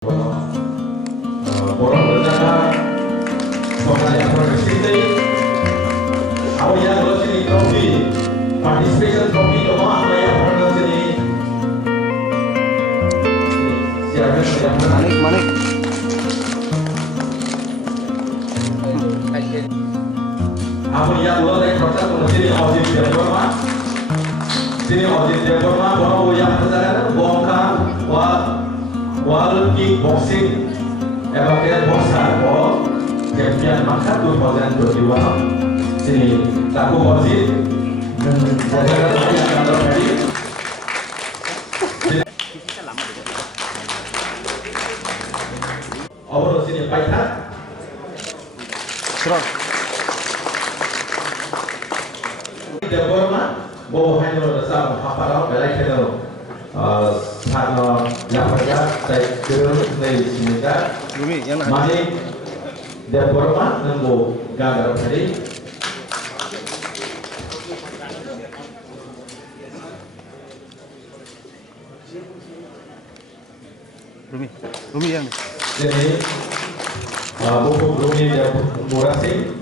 Borong bersama pemenang yang progresif awal yang lolos ini trofi participation trofi kemana apa yang progres ini silakan yang Manik. awal yang lolos dari proses sini audit development borong yang bersama bongkar wall kickboxing Evacuate Boxer for Champion Mangsa 2021 sini Taku Ozit dan jajaran yang akan terjadi over sini Paihat Serang. Deborma Bobo Hanyol Dasar Haparau Belai Kedero Sano yang mereka saya kira dari sini masih Deborma nunggu gagal tadi Rumi yang jadi buku Rumi dan Murasing